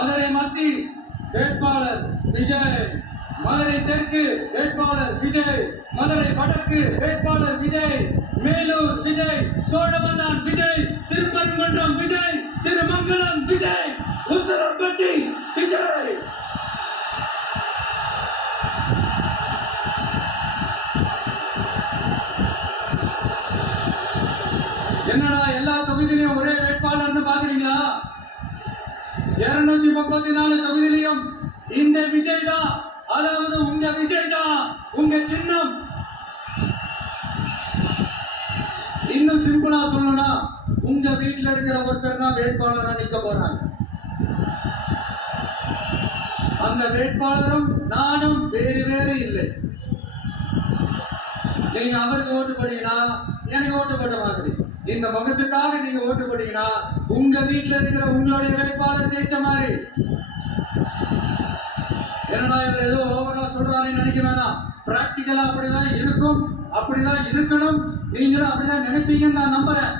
மதுரை மத்தி வேட்பாளர் விஜய், மதுரை தெற்கு வேட்பாளர் விஜய், மதுரை வடக்கு வேட்பாளர் விஜய், மேலூர் விஜய், சோழவந்தான் விஜய், திருப்பரங்குன்றம் விஜய், திருமங்கலம் விஜய், உசிலம்பட்டி விஜய். என்னடா எல்லா தொகுதியிலையும் ஒரே வேட்பாளர்னு பாக்குறீங்களா? 234 தொகுதியிலையும் இந்த விஜய் தான், அதாவது உங்க விஜய் தான் உங்க சின்னம். இன்னும் சிம்பிளா சொல்லணும்னா உங்க வீட்டுல இருக்கிற ஒருத்தர் தான் வேட்பாளரா நிக்க போறாங்க. அந்த வேட்பாளரும் நானும் வேறு வேறு இல்லை. நீங்க அவருக்கு ஓட்டு போட்டீங்கன்னா எனக்கு ஓட்டு போட்ட மாதிரி, இந்த முகத்துக்காக நீங்க ஓட்டு போட்டீங்கன்னா உங்க வீட்டுல இருக்கிற உங்களுடைய வேட்பாளர் ஜெயிச்ச மாதிரி. என்னடா இவர் ஏதோ ஓவரா சொல்றாருன்னு நினைக்க வேணாம். பிராக்டிக்கலா அப்படிதான் இருக்கும், அப்படிதான் இருக்கணும். நீங்களும் அப்படிதான் நினைப்பீங்கன்னு நான் நம்புறேன்.